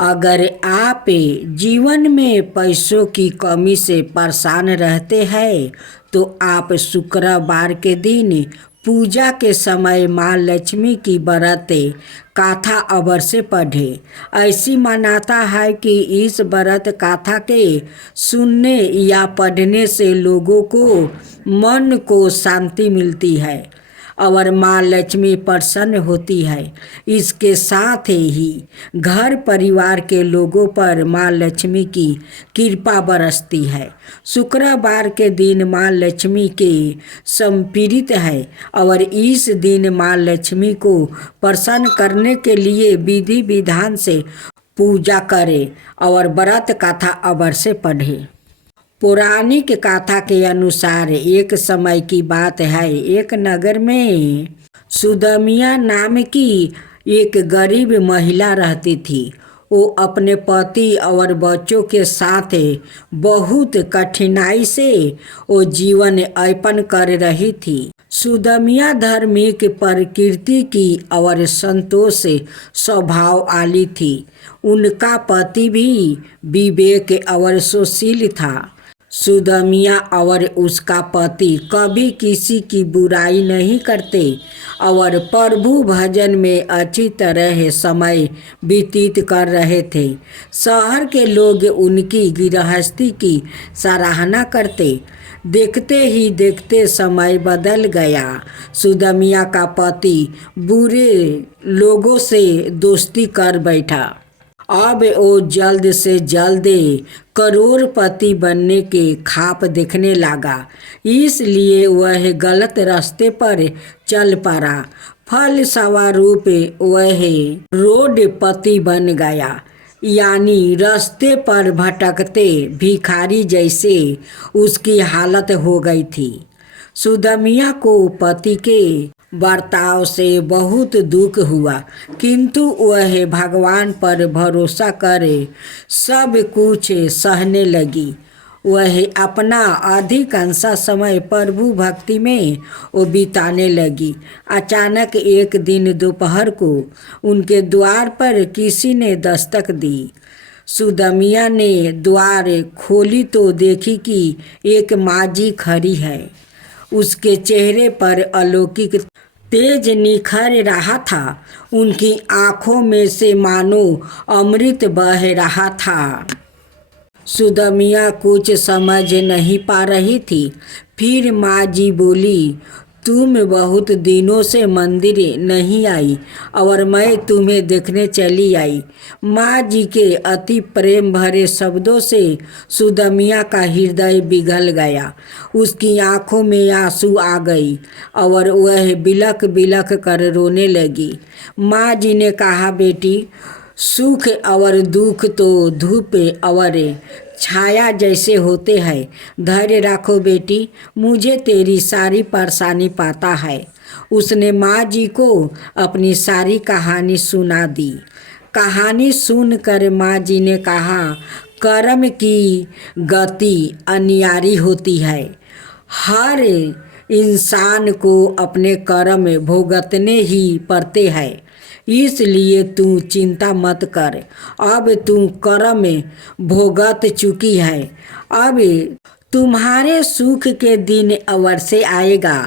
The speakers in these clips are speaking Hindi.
अगर आप जीवन में पैसों की कमी से परेशान रहते हैं तो आप शुक्रवार के दिन पूजा के समय माँ लक्ष्मी की व्रत गाथा अवश्य पढ़ें। ऐसी मान्यता है कि इस व्रत गाथा के सुनने या पढ़ने से लोगों को मन को शांति मिलती है और माँ लक्ष्मी प्रसन्न होती है। इसके साथ ही घर परिवार के लोगों पर माँ लक्ष्मी की कृपा बरसती है। शुक्रवार के दिन माँ लक्ष्मी के समर्पित है और इस दिन माँ लक्ष्मी को प्रसन्न करने के लिए विधि विधान से पूजा करें और व्रत कथा अवश्य पढ़ें। पौराणिक कथा के अनुसार एक समय की बात है, एक नगर में सुदमिया नाम की एक गरीब महिला रहती थी। वो अपने पति और बच्चों के साथ बहुत कठिनाई से वो जीवन यापन कर रही थी। सुदमिया धार्मिक प्रकृति की और संतोष स्वभाव वाली थी। उनका पति भी विवेक और सुशील था। सुदमिया और उसका पति कभी किसी की बुराई नहीं करते और प्रभु भजन में अच्छी तरह समय व्यतीत कर रहे थे। शहर के लोग उनकी गृहस्थी की सराहना करते। देखते ही देखते समय बदल गया। सुदमिया का पति बुरे लोगों से दोस्ती कर बैठा। अब वो जल्द से जल्द करोड़पति बनने के ख्वाब देखने लगा, इसलिए वह गलत रास्ते पर चल पड़ा। फलस्वरूप वह रोडपति बन गया, यानी रास्ते पर भटकते भिखारी जैसे उसकी हालत हो गई थी। सुदमिया को पति के बर्ताव से बहुत दुख हुआ, किंतु वह भगवान पर भरोसा करे सब कुछ सहने लगी। वह अपना अधिकांश समय प्रभु भक्ति में वो बिताने लगी। अचानक एक दिन दोपहर को उनके द्वार पर किसी ने दस्तक दी। सुदमिया ने द्वार खोली तो देखी कि एक माजी खड़ी है। उसके चेहरे पर अलौकिक तेज निखर रहा था। उनकी आंखों में से मानो अमृत बह रहा था। सुदमिया कुछ समझ नहीं पा रही थी। फिर माँ जी बोली, तुम बहुत दिनों से मंदिर नहीं आई और मैं तुम्हें देखने चली आई। माँ जी के अति प्रेम भरे शब्दों से सुदमिया का हृदय पिघल गया। उसकी आंखों में आंसू आ गई और वह बिलख बिलख कर रोने लगी। माँ जी ने कहा, बेटी, सुख और दुख तो धूप और छाया जैसे होते हैं। धैर्य रखो बेटी, मुझे तेरी सारी परेशानी पता है। उसने माँ जी को अपनी सारी कहानी सुना दी। कहानी सुनकर माँ जी ने कहा, कर्म की गति अनिवार्य होती है। हर इंसान को अपने कर्म भुगतने ही पड़ते हैं, इसलिए तू चिंता मत कर। अब तू कर्म भुगत चुकी है, अब तुम्हारे सुख के दिन अवश्य आएगा।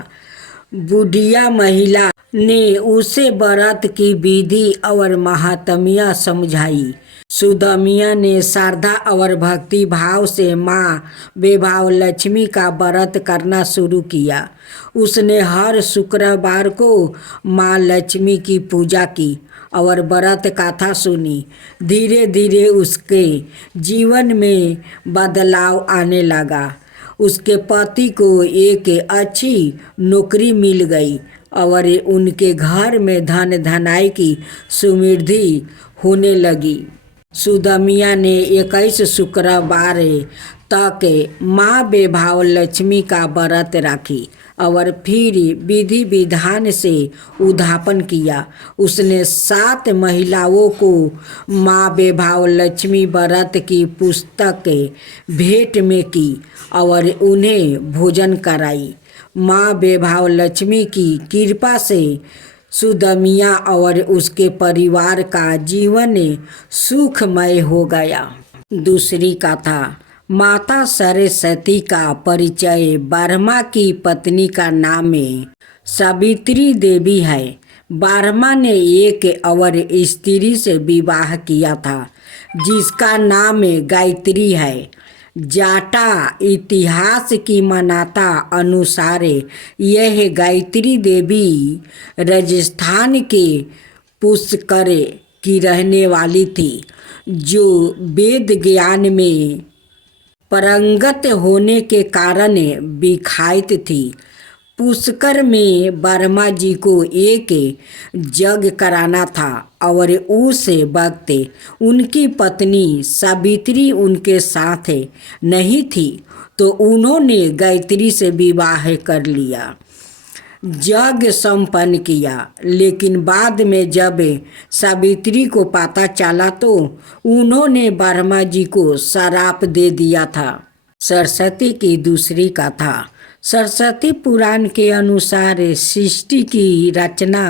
बुढ़िया महिला ने उसे व्रत की विधि और महात्म्य समझाई। सुदमिया ने श्रद्धा और भक्ति भाव से माँ बेभाव लक्ष्मी का व्रत करना शुरू किया। उसने हर शुक्रवार को माँ लक्ष्मी की पूजा की और व्रत कथा सुनी। धीरे धीरे उसके जीवन में बदलाव आने लगा। उसके पति को एक अच्छी नौकरी मिल गई और उनके घर में धन धनाई की समृद्धि होने लगी। सुदमिया ने 21 शुक्रवार तक माँ बेभाव लक्ष्मी का व्रत रखी और फिर विधि विधान से उद्यापन किया। उसने 7 महिलाओं को माँ बेभाव लक्ष्मी व्रत की पुस्तक भेंट में की और उन्हें भोजन कराई। माँ बेभाव लक्ष्मी की कृपा से सुदमिया और उसके परिवार का जीवन सुखमय हो गया। दूसरी कथा। माता सरस्वती का परिचय। ब्रह्मा की पत्नी का नाम सावित्री देवी है। ब्रह्मा ने एक और स्त्री से विवाह किया था जिसका नाम गायत्री है। जाटा इतिहास की मान्यता अनुसार यह गायत्री देवी राजस्थान के पुष्कर की रहने वाली थी, जो वेद ज्ञान में पारंगत होने के कारण विख्यात थी। पुष्कर में ब्रह्मा जी को एक यज्ञ कराना था और उस वक्त उनकी पत्नी सावित्री उनके साथ नहीं थी, तो उन्होंने गायत्री से विवाह कर लिया, यज्ञ संपन्न किया। लेकिन बाद में जब सावित्री को पता चला तो उन्होंने ब्रह्मा जी को श्राप दे दिया था। सरस्वती की दूसरी कथा। सरस्वती पुराण के अनुसार सृष्टि की रचना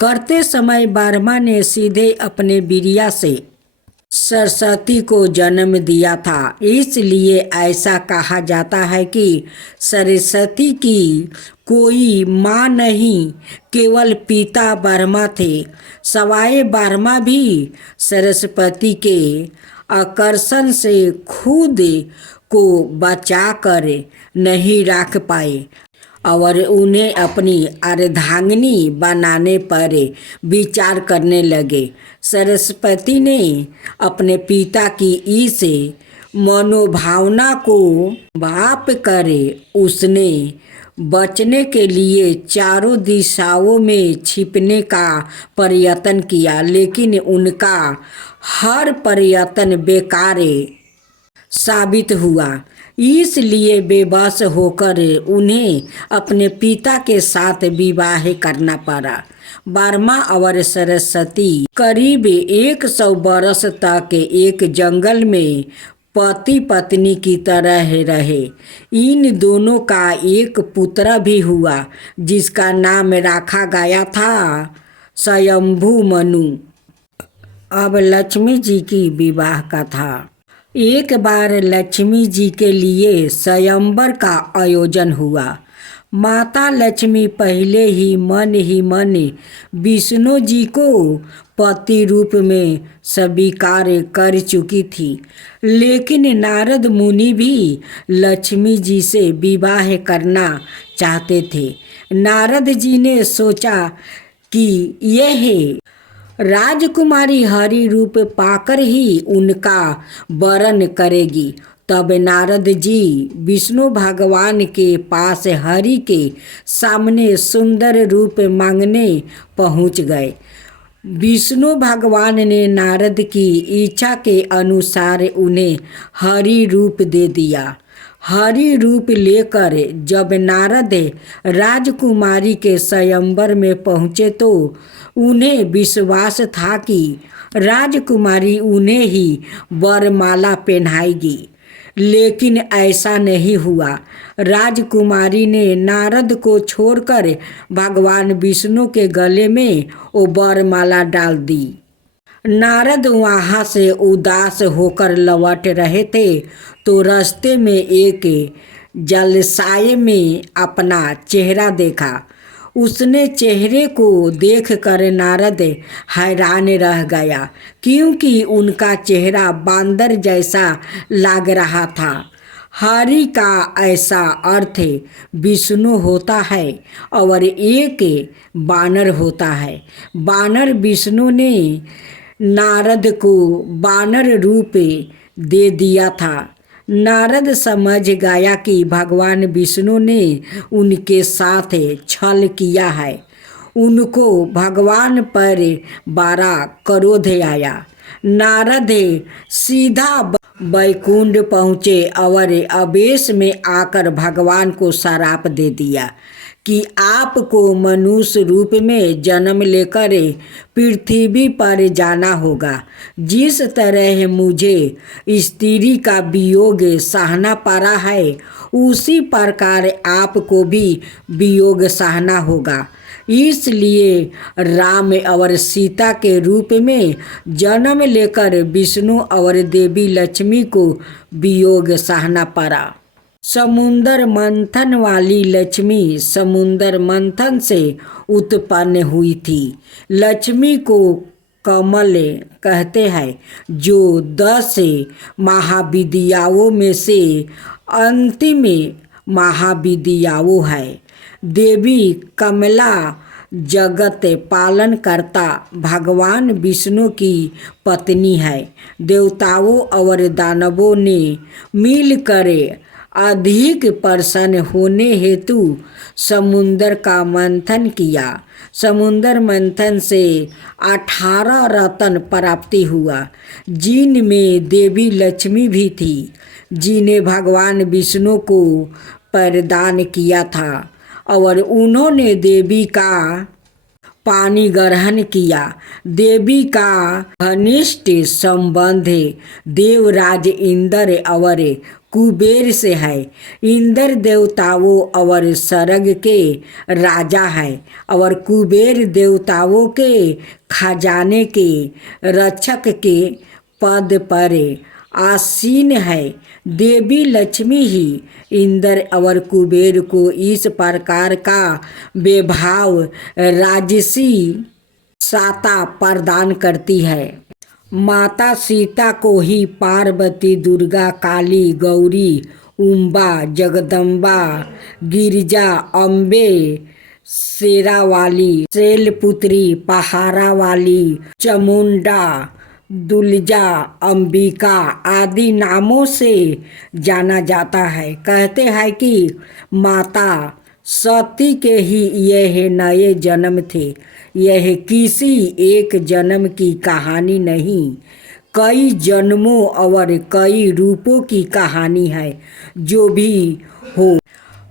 करते समय ब्रह्मा ने सीधे अपने वीर्य से सरस्वती को जन्म दिया था। इसलिए ऐसा कहा जाता है कि सरस्वती की कोई माँ नहीं, केवल पिता ब्रह्मा थे। सवाए ब्रह्मा भी सरस्वती के आकर्षण से खुद को बचा कर नहीं रख पाए और उन्हें अपनी अर्धांगिनी बनाने पर विचार करने लगे। सरस्वती ने अपने पिता की इस मनोभावना को भाप कर उसने बचने के लिए चारों दिशाओं में छिपने का प्रयत्न किया, लेकिन उनका हर प्रयत्न बेकार साबित हुआ। इसलिए बेबस होकर उन्हें अपने पिता के साथ विवाह करना पड़ा। ब्रह्मा और सरस्वती करीब 100 वर्ष तक एक जंगल में पति पत्नी की तरह रहे। इन दोनों का एक पुत्र भी हुआ जिसका नाम रखा गया था स्वयंभू मनु। अब लक्ष्मी जी की विवाह कथा। एक बार लक्ष्मी जी के लिए स्वयंवर का आयोजन हुआ। माता लक्ष्मी पहले ही मन विष्णु जी को पति रूप में स्वीकार कर चुकी थी, लेकिन नारद मुनि भी लक्ष्मी जी से विवाह करना चाहते थे। नारद जी ने सोचा कि यह राजकुमारी हरि रूप पाकर ही उनका वरण करेगी। तब नारद जी विष्णु भगवान के पास हरि के सामने सुंदर रूप मांगने पहुंच गए। विष्णु भगवान ने नारद की इच्छा के अनुसार उन्हें हरि रूप दे दिया। हरि रूप लेकर जब नारद राजकुमारी के स्वयंवर में पहुँचे तो उन्हें विश्वास था कि राजकुमारी उन्हें ही वरमाला पहनाएगी, लेकिन ऐसा नहीं हुआ। राजकुमारी ने नारद को छोड़कर भगवान विष्णु के गले में वो वरमाला डाल दी। नारद वहाँ से उदास होकर लौट रहे थे तो रास्ते में एक जलाशय में अपना चेहरा देखा। उसने चेहरे को देखकर नारद हैरान रह गया, क्योंकि उनका चेहरा बांदर जैसा लग रहा था। हरि का ऐसा अर्थ विष्णु होता है और एक बानर होता है। बानर विष्णु ने नारद को बानर रूप दे दिया था। नारद समझ गया कि भगवान विष्णु ने उनके साथ छल किया है। उनको भगवान पर बड़ा क्रोध आया। नारद सीधा वैकुंठ पहुँचे और आवेश में आकर भगवान को श्राप दे दिया कि आपको मनुष्य रूप में जन्म लेकर पृथ्वी पर जाना होगा। जिस तरह मुझे स्त्री का वियोग सहना पड़ा है, उसी प्रकार आपको भी वियोग सहना होगा। इसलिए राम और सीता के रूप में जन्म लेकर विष्णु और देवी लक्ष्मी को वियोग सहना पड़ा। समुंदर मंथन वाली लक्ष्मी समुंदर मंथन से उत्पन्न हुई थी। लक्ष्मी को कमल कहते हैं, जो 10 महाविद्याओं में से अंतिम महाविद्याओं है। देवी कमला जगत पालन करता भगवान विष्णु की पत्नी है। देवताओं और दानवों ने मिलकर अधिक प्रसन्न होने हेतु समुद्र का मंथन किया। समुद्र मंथन से 18 रत्न प्राप्ति हुआ, जिनमें देवी लक्ष्मी भी थी, जिन्हें भगवान विष्णु को प्रदान किया था और उन्होंने देवी का पानी ग्रहण किया। देवी का घनिष्ठ संबंध देवराज इंद्र और कुबेर से है। इंद्र देवताओं और स्वर्ग के राजा है और कुबेर देवताओं के खजाने के रक्षक के पद पर आसीन है। देवी लक्ष्मी ही इंद्र और कुबेर को इस प्रकार का वैभव राजसी सत्ता प्रदान करती है। माता सीता को ही पार्वती, दुर्गा, काली, गौरी, उम्बा, जगदम्बा, गिरिजा, अम्बे, शेरावाली, शैलपुत्री, पहाड़ा वाली, चामुंडा, दुलजा, अंबिका आदि नामों से जाना जाता है। कहते हैं कि माता सती के ही यह नए जन्म थे। यह किसी एक जन्म की कहानी नहीं, कई जन्मों और कई रूपों की कहानी है। जो भी हो,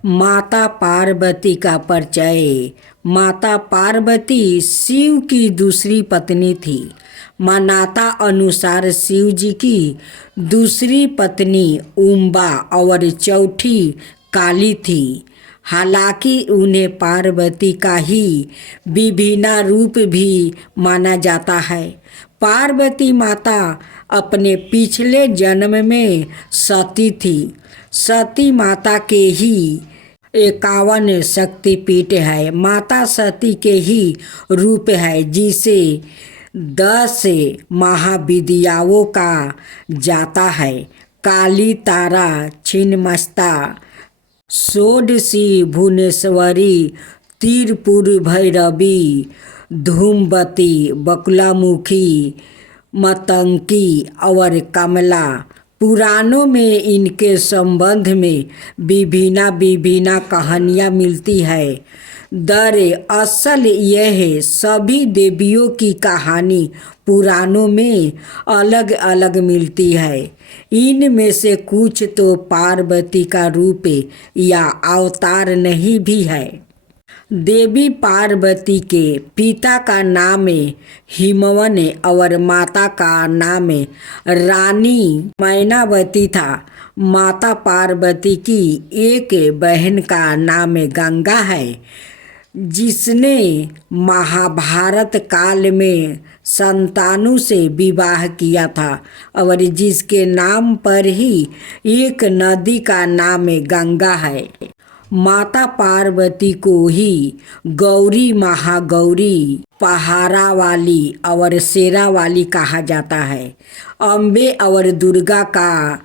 माता पार्वती का परिचय। माता पार्वती शिव की दूसरी पत्नी थी। मान्यता अनुसार शिव जी की दूसरी पत्नी उम्बा और चौथी काली थी। हालांकि उन्हें पार्वती का ही विभिन्न रूप भी माना जाता है। पार्वती माता अपने पिछले जन्म में सती थी। सती माता के ही 51 शक्तिपीठ है। माता सती के ही रूप है, जिसे 10 महाविद्याओं का जाता है। काली, तारा, छिन्नमस्ता, षोडशी, भुवनेश्वरी, त्रिपुर भैरवी, धूमवती, बकुलामुखी, मतंगी और कमला। पुराणों में इनके संबंध में विभिन्न कहानियाँ मिलती है। दरअसल यह सभी देवियों की कहानी पुराणों में अलग अलग मिलती है। इनमें से कुछ तो पार्वती का रूप या अवतार नहीं भी है। देवी पार्वती के पिता का नाम हिमवन और माता का नाम रानी मैनावती था। माता पार्वती की एक बहन का नाम गंगा है, जिसने महाभारत काल में संतानु से विवाह किया था और जिसके नाम पर ही एक नदी का नाम गंगा है। माता पार्वती को ही गौरी, महागौरी, पहाड़ा वाली और शेरा वाली कहा जाता है। अम्बे और दुर्गा का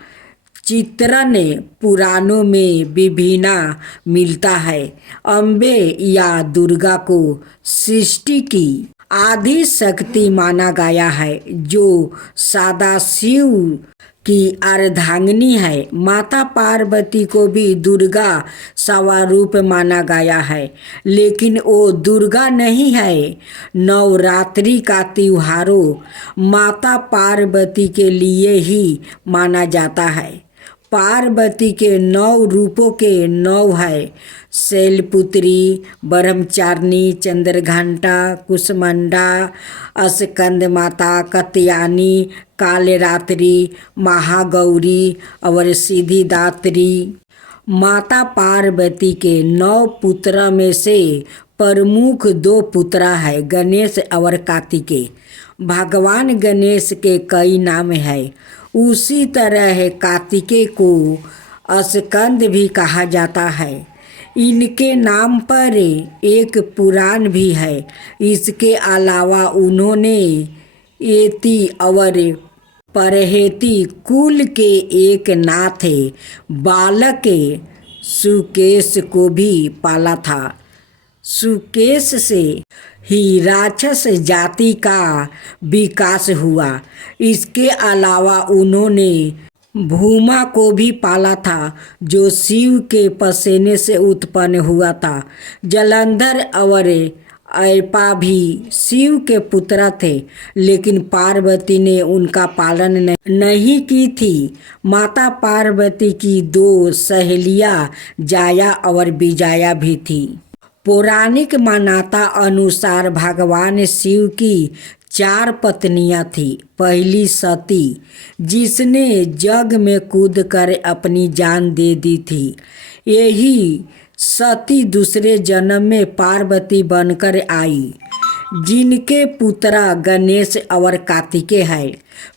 चित्रण पुराणों में विभिन्न मिलता है। अम्बे या दुर्गा को सृष्टि की आदि शक्ति माना गया है, जो सदाशिव की अर्धांगिनी है। माता पार्वती को भी दुर्गा स्वरूप माना गया है, लेकिन वो दुर्गा नहीं है। नवरात्रि का त्योहारों माता पार्वती के लिए ही माना जाता है। पार्वती के 9 रूपों के 9 है: शैलपुत्री, ब्रह्मचारिणी, चंद्रघंटा, कुष्मांडा, स्कंदमाता, कात्यायनी, कालरात्रि, महागौरी और सिद्धिदात्री। माता पार्वती के 9 पुत्रों में से प्रमुख दो पुत्र है, गणेश और कार्तिकेय। भगवान गणेश के कई नाम है। उसी तरह कार्तिकेय को स्कंद भी कहा जाता है। इनके नाम पर एक पुराण भी है। इसके अलावा उन्होंने एति और परहेती कुल के एक नाथ बालक सुकेश को भी पाला था। सुकेश से ही राक्षस जाति का विकास हुआ। इसके अलावा उन्होंने भूमा को भी पाला था, जो शिव के पसीने से उत्पन्न हुआ था। जलंधर और ऐपा भी शिव के पुत्र थे, लेकिन पार्वती ने उनका पालन नहीं की थी। माता पार्वती की दो सहेलियां जाया और विजया भी थी। पौराणिक मान्यता अनुसार भगवान शिव की 4 पत्नियां थी। पहली सती, जिसने जग में कूदकर अपनी जान दे दी थी। यही सती दूसरे जन्म में पार्वती बनकर आई, जिनके पुत्र गणेश और कार्तिकेय है।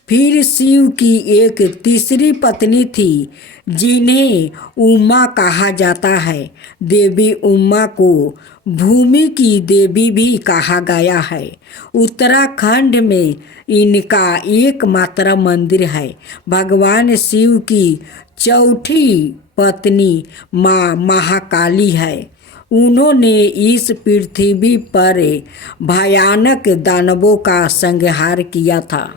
फिर शिव की एक तीसरी पत्नी थी, जिन्हें उमा कहा जाता है। देवी उमा को भूमि की देवी भी कहा गया है। उत्तराखंड में इनका एकमात्र मंदिर है। भगवान शिव की चौथी पत्नी माँ महाकाली है। उन्होंने इस पृथ्वी पर भयानक दानवों का संहार किया था।